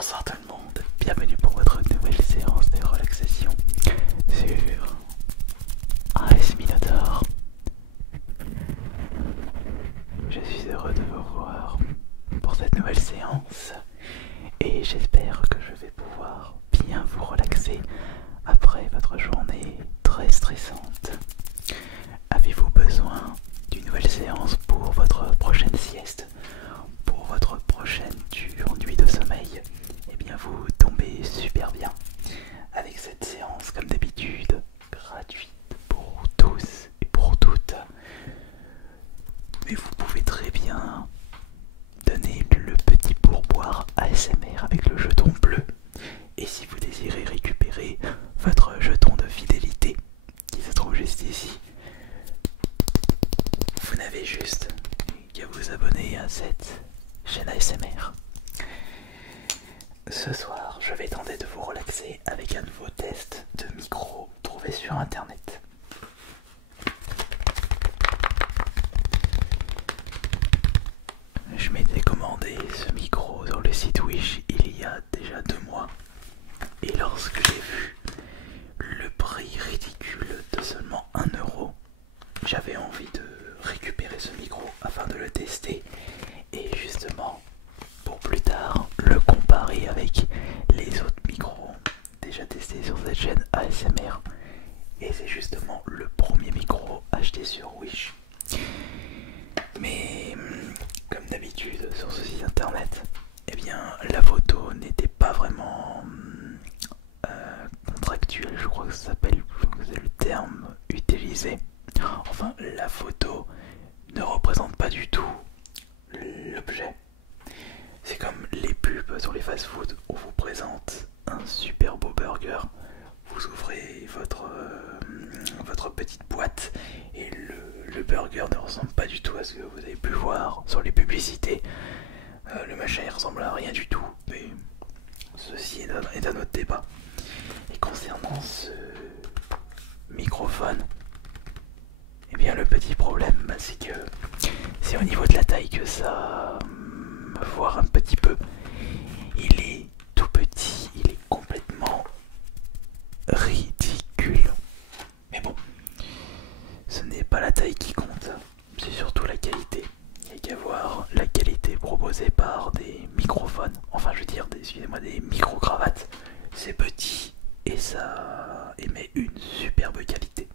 Bonsoir tout le monde, bienvenue pour votre nouvelle séance de relaxation sur AS Minotaur. Je suis heureux de vous voir pour cette nouvelle séance et j'espère que je vais pouvoir bien vous relaxer après votre journée très stressante. Avez-vous besoin d'une nouvelle séance pour votre prochaine sieste, pour votre prochaine dure nuit de sommeil? Eh bien vous tombez super bien avec cette séance comme d'habitude, gratuite pour tous et pour toutes. Mais vous pouvez très bien donner le petit pourboire ASMR avec le jeton bleu. Et si vous désirez récupérer votre jeton de fidélité qui se trouve juste ici, vous n'avez juste qu'à vous abonner à cette chaîne ASMR. Ce soir, je vais tenter de vous relaxer avec un nouveau test de micro trouvé sur internet. Je m'étais commandé ce micro sur le site Wish il y a déjà 2 mois. Et lorsque j'ai vu le prix ridicule de seulement 1 euro, j'avais envie de récupérer ce micro afin de le tester et justement pour plus tard le comparer avec les autres micros déjà testés sur cette chaîne ASMR. Et c'est justement le premier micro acheté sur Wish. Mais comme d'habitude sur ce site internet, eh bien la photo n'était pas vraiment contractuelle, je crois que ça s'appelle, c'est le terme utilisé. Enfin, la photo ne représente pas du tout l'objet. C'est comme les pubs sur les fast-food, on vous présente un super beau burger, vous ouvrez votre petite boîte et le burger ne ressemble pas du tout à ce que vous avez pu voir sur les publicités. Le machin il ressemble à rien du tout, mais ceci est un autre débat. Et concernant ce microphone, eh bien le petit problème, c'est que c'est au niveau de la taille que ça me foire un petit peu. Il est tout petit, il est complètement ridicule. Mais bon, ce n'est pas la taille qui compte, c'est surtout la qualité. Il n'y a qu'à voir la qualité proposée par des microphones, enfin je veux dire, excusez-moi, des micro-cravates. C'est petit et ça émet une superbe qualité.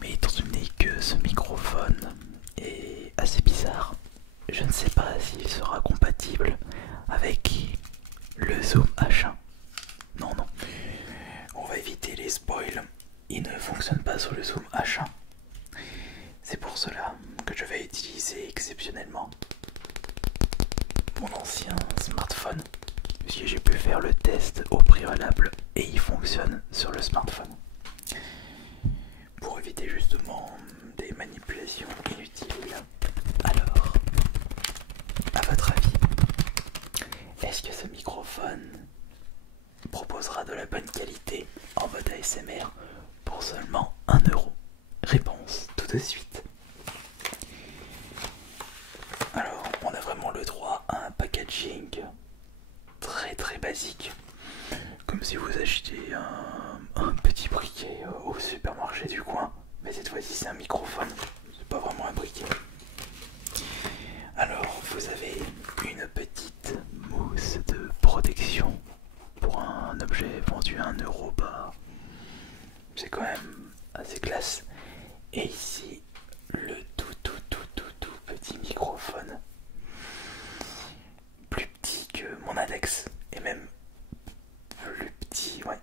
Mais étant donné que ce microphone est assez bizarre, je ne sais pas s'il sera compatible avec le Zoom H1. Non, non, on va éviter les spoils. Il ne fonctionne pas sur le Zoom H1. C'est pour cela que je vais utiliser exceptionnellement mon ancien smartphone, puisque j'ai pu faire le test au préalable et il fonctionne sur le smartphone. Pour éviter justement des manipulations inutiles. Alors, à votre avis, est-ce que ce microphone proposera de la bonne qualité en mode ASMR pour seulement 1 euro? Réponse tout de suite. Alors, on a vraiment le droit à un packaging très très basique, comme si vous achetiez un petit briquet au supermarché du coin, mais cette fois-ci c'est un microphone, c'est pas vraiment un briquet. Alors vous avez une petite mousse de protection pour un objet vendu à 1 euro, bah c'est quand même assez classe. Et ici le tout petit microphone, plus petit que mon index et même plus petit, ouais,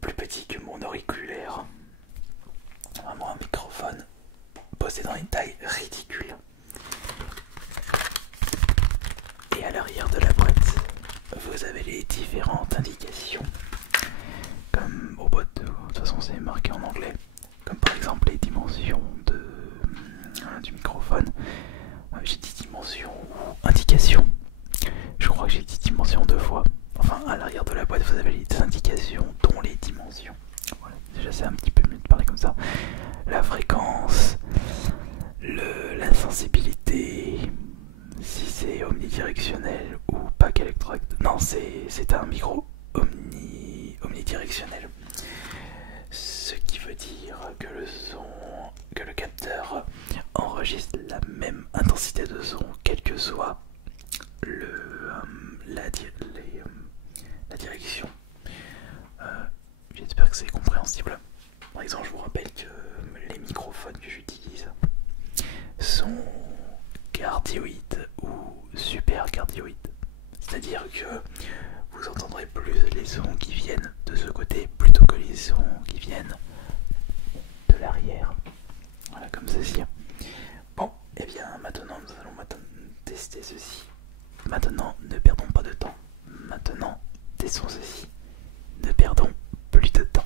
plus petit que mon auriculaire. Vraiment un microphone posé dans une taille ridicule. Et à l'arrière de la boîte, vous avez les différentes indications. Comme au bout de toute façon c'est marqué en anglais. Comme par exemple les dimensions du microphone. J'ai dit dimension ou indication. Je crois que j'ai dit dimension 2 fois. Enfin, à l'arrière de la boîte, vous avez les indications, dont les dimensions. Voilà, déjà c'est un petit peu mieux de parler comme ça. La fréquence, la sensibilité, si c'est omnidirectionnel ou pas non, c'est un micro omnidirectionnel. Ce qui veut dire que le capteur enregistre la même intensité de son, quel que soit la direction. J'espère que c'est compréhensible. Par exemple, je vous rappelle que les microphones que j'utilise sont cardioïdes ou super cardioïdes. C'est-à-dire que vous entendrez plus les sons qui viennent de ce côté plutôt que les sons qui viennent de l'arrière. Voilà, comme ceci. Bon, et bien maintenant nous allons tester ceci. Maintenant, ne perdons pas de temps. Maintenant, testons ceci. Ne perdons plus de temps.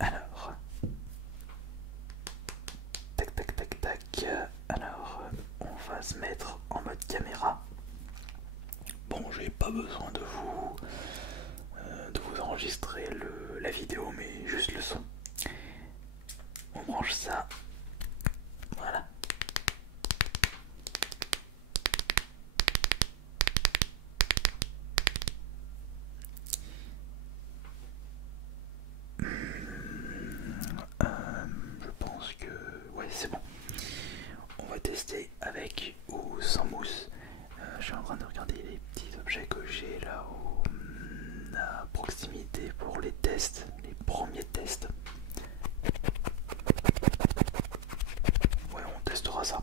Alors, tac tac tac tac. Alors, on va se mettre en mode caméra. Bon, j'ai pas besoin de vous enregistrer la vidéo, mais juste le son. On branche ça. Voilà. Je pense que ouais, c'est bon. On va tester avec ou sans mousse. Je suis en train de regarder les petits objets que j'ai là à proximité pour les tests, les premiers tests. Ouais, on testera ça.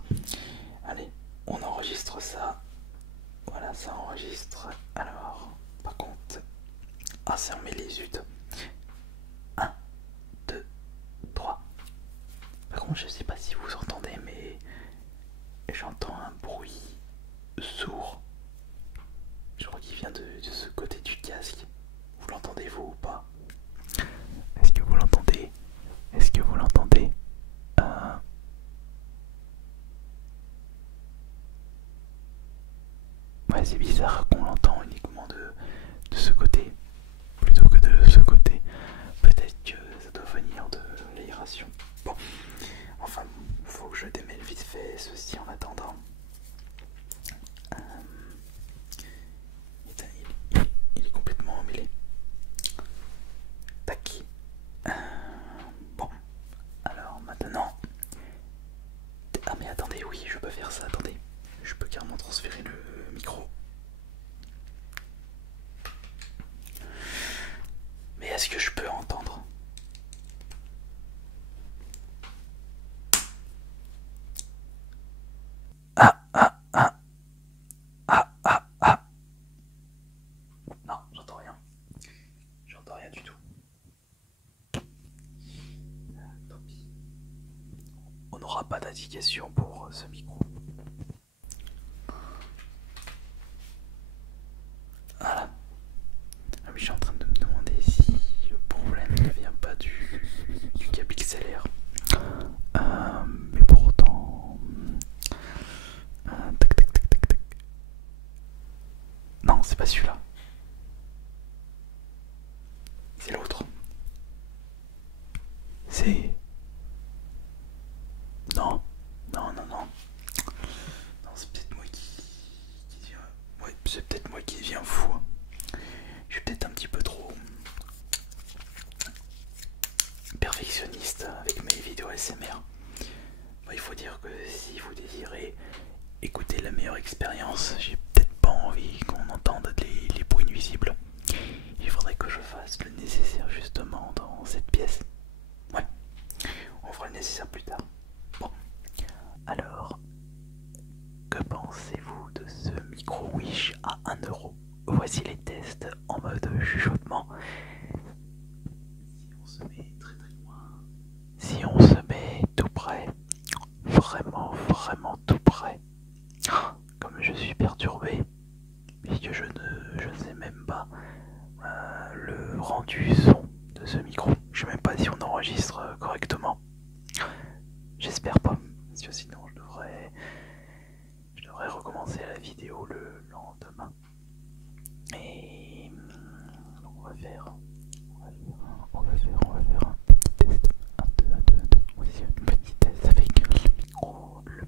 Allez, on enregistre ça. Voilà, ça enregistre. Alors, par contre, ça on met les UD. 1, 2, 3. Par contre, je sais pas si vous entendez, mais j'entends un bruit sourd. Je crois qu'il vient de ce côté du casque. Vous l'entendez vous ou pas? Est-ce que vous l'entendez? Est-ce que vous l'entendez? Ouais, c'est bizarre qu'on l'entend uniquement de ce côté plutôt que de ce côté. Peut-être que ça doit venir de l'aération. Bon, enfin, faut que je démêle vite fait ceci en attendant. Il est complètement emmêlé. Tac. Bon, alors maintenant. Ah mais attendez, oui, je peux faire ça, attendez. Je peux carrément transférer le micro. Mais est-ce que je peux entendre? Non, j'entends rien. J'entends rien du tout. Tant pis. On n'aura pas d'indication pour ce micro. Voilà. Ah oui, je suis en train de me demander si le problème ne vient pas du câble XLR. Mais pourtant... tac tac tac tac tac. Non, c'est pas celui-là. C'est l'autre. C'est... Non, non, non, non. Non, c'est peut-être moi qui devient... Ouais, c'est peut-être moi qui deviens fou. Je suis peut-être un petit peu trop perfectionniste avec mes vidéos ASMR. Bon, il faut dire que si vous désirez écouter la meilleure expérience, j'ai peut-être pas envie qu'on entende les bruits nuisibles. Il faudrait que je fasse le nécessaire justement dans cette pièce. Ouais, on fera le nécessaire plus tard. Bon, alors, que pensez-vous de ce micro Wish à 1 euro? Voici les tests en mode chuchotement. Si on se met très très loin, si on se met tout près, vraiment vraiment tout près, comme je suis perturbé et que je ne sais même pas le rendu son de ce micro. Je sais même pas si on enregistre correctement. J'espère pas, parce que sinon je devrais recommencer la vidéo le lendemain. Et donc on va faire un petit test. Un, deux. Voici un petit test avec le micro. Voici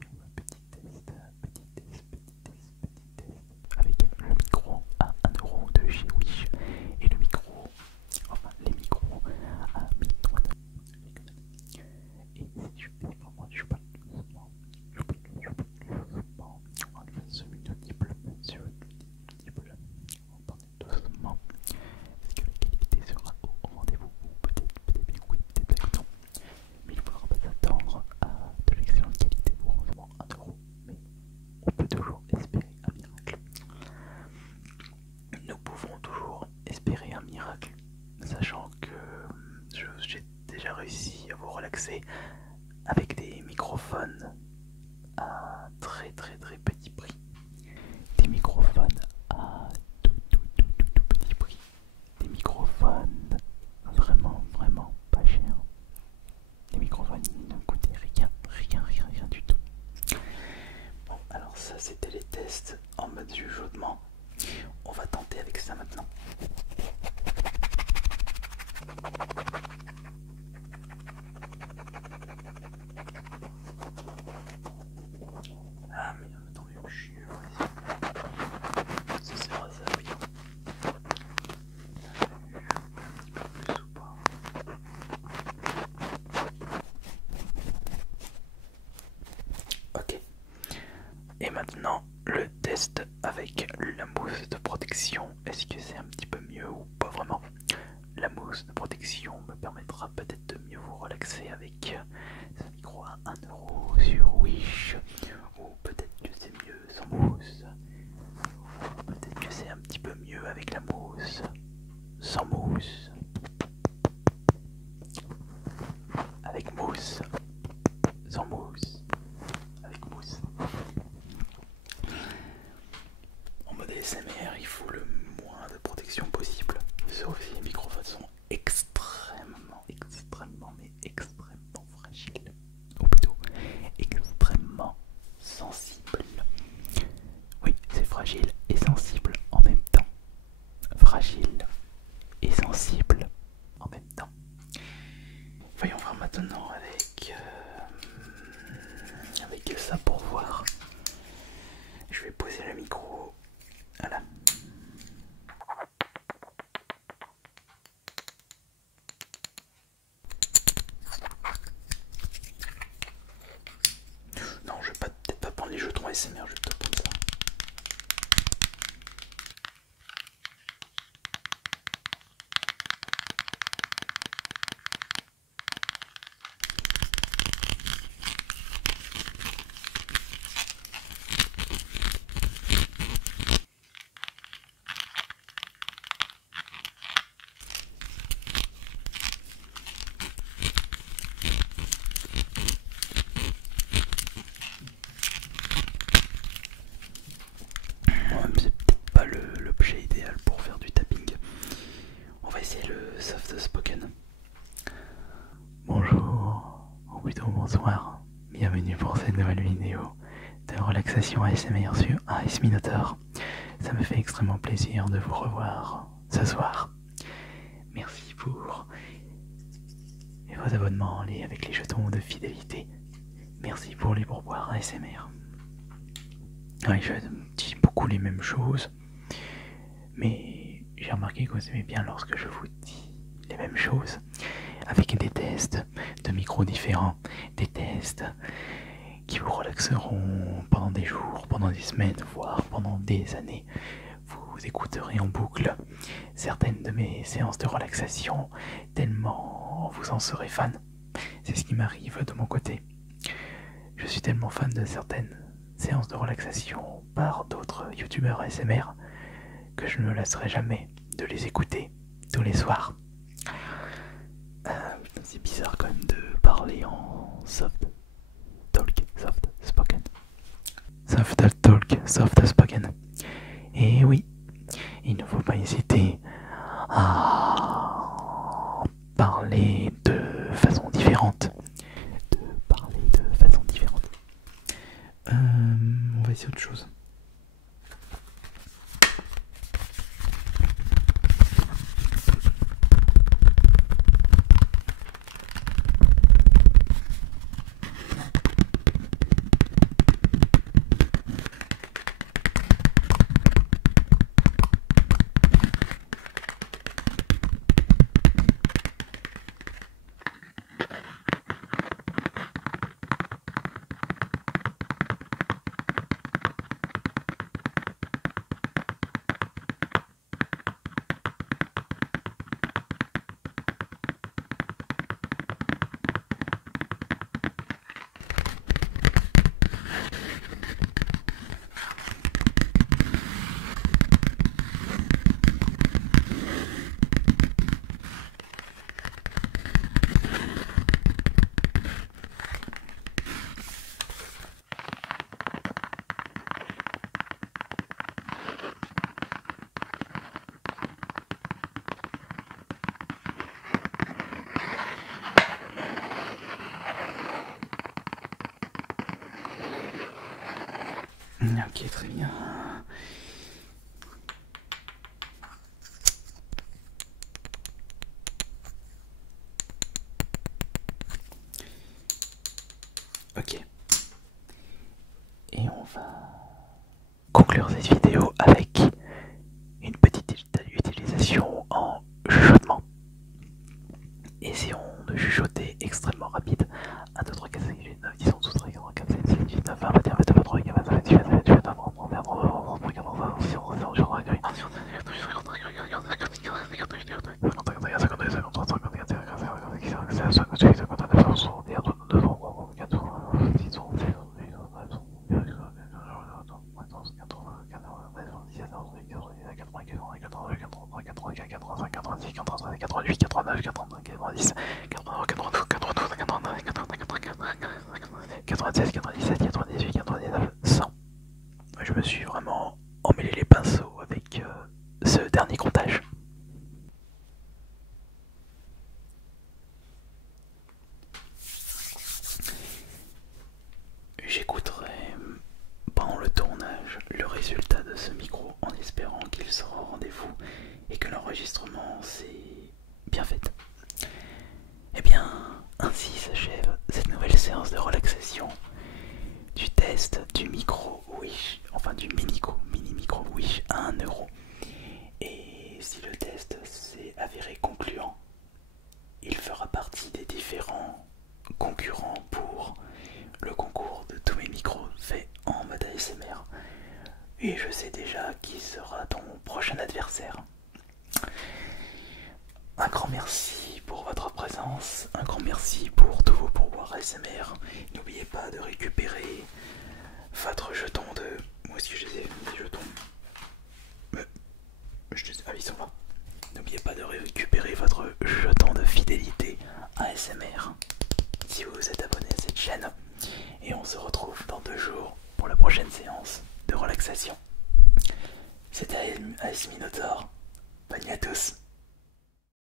un petit test. les tests en mode chuchotement. On va tenter avec ça maintenant. Ah mais attendez, je suis... Ça sert à ça, oui. Un petit peu plus ou pas. Ok. Et maintenant, le test avec la mousse de protection. Est-ce que c'est un petit peu mieux ou pas vraiment? La mousse de protection me permettra peut-être de mieux vous relaxer avec ce micro à 1 € sur Wish. Ou peut-être que c'est mieux sans mousse. Peut-être que c'est un petit peu mieux avec la mousse. Sans mousse. Avec mousse. Sans mousse. Avec mousse. En mode ASMR, il faut le moins de protection possible. Sauf si les microphones sont extrêmement fragiles. Ou plutôt extrêmement sensibles. Oui, c'est fragile et sensible en même temps. Fragile et sensible en même temps. Voyons voir maintenant avec ça pour voir. Je vais poser le micro. Voilà. Non, je vais peut-être pas prendre les jetons ASMR, je vais peut-être prendre ça. C'est peut-être pas l'objet idéal pour faire du tapping. On va essayer le soft spoken. Bonjour, ou plutôt bonsoir. Bienvenue pour cette nouvelle vidéo de relaxation ASMR sur AS Minotaur. Ça me fait extrêmement plaisir de vous revoir ce soir. Merci pour vos abonnements avec les jetons de fidélité. Merci pour les pourboires ASMR. Oui, je dis beaucoup les mêmes choses, mais j'ai remarqué que vous aimez bien lorsque je vous dis les mêmes choses, avec des tests de micros différents, des tests qui vous relaxeront pendant des jours, pendant des semaines, voire pendant des années. Vous écouterez en boucle certaines de mes séances de relaxation, tellement vous en serez fan. C'est ce qui m'arrive de mon côté. Je suis tellement fan de certaines séances de relaxation par d'autres youtubeurs ASMR que je ne me lasserai jamais de les écouter tous les soirs. C'est bizarre quand même de parler en soft talk, soft spoken. Soft talk, soft spoken. Et oui, il ne faut pas hésiter à parler de façon différente. On va essayer autre chose. Ok, très bien. Ok. Et on va conclure cette vidéo avec une petite utilisation en chuchotement. Essayons de chuchoter extrêmement rapide. 1, 2, 3, 4, 5, 6, 9, 10, 11, 12, 13, 14, 15, 16, 17, 18, 19, 20, 21, 22, 23, 24, 25, 26, 27, 28, 29, 30, 31, 32, 33, 34, 35, 96, 97, 98, 99, 100. Je me suis vraiment emmêlé les pinceaux avec ce dernier comptage. J'écouterai pendant le tournage le résultat de ce micro en espérant qu'il sera au rendez-vous et que l'enregistrement s'est bien fait. Et bien, ainsi s'achève cette nouvelle séance de relaxation du test du micro Wish, enfin du mini micro Wish à 1€. Et si le test s'est avéré concluant, il fera partie des différents concurrents pour le concours de tous mes micros faits en mode ASMR. Et je sais déjà qui sera ton prochain adversaire. Un grand merci pour votre présence, un grand merci pour tous vos pourboires ASMR. N'oubliez pas de récupérer votre jeton de... Moi aussi je les ai, des jetons. Ah, ils sont là. N'oubliez pas de récupérer votre jeton de fidélité ASMR si vous êtes abonné à cette chaîne. Et on se retrouve dans 2 jours pour la prochaine séance de relaxation. C'était AS Minotaur. Bonne nuit à tous.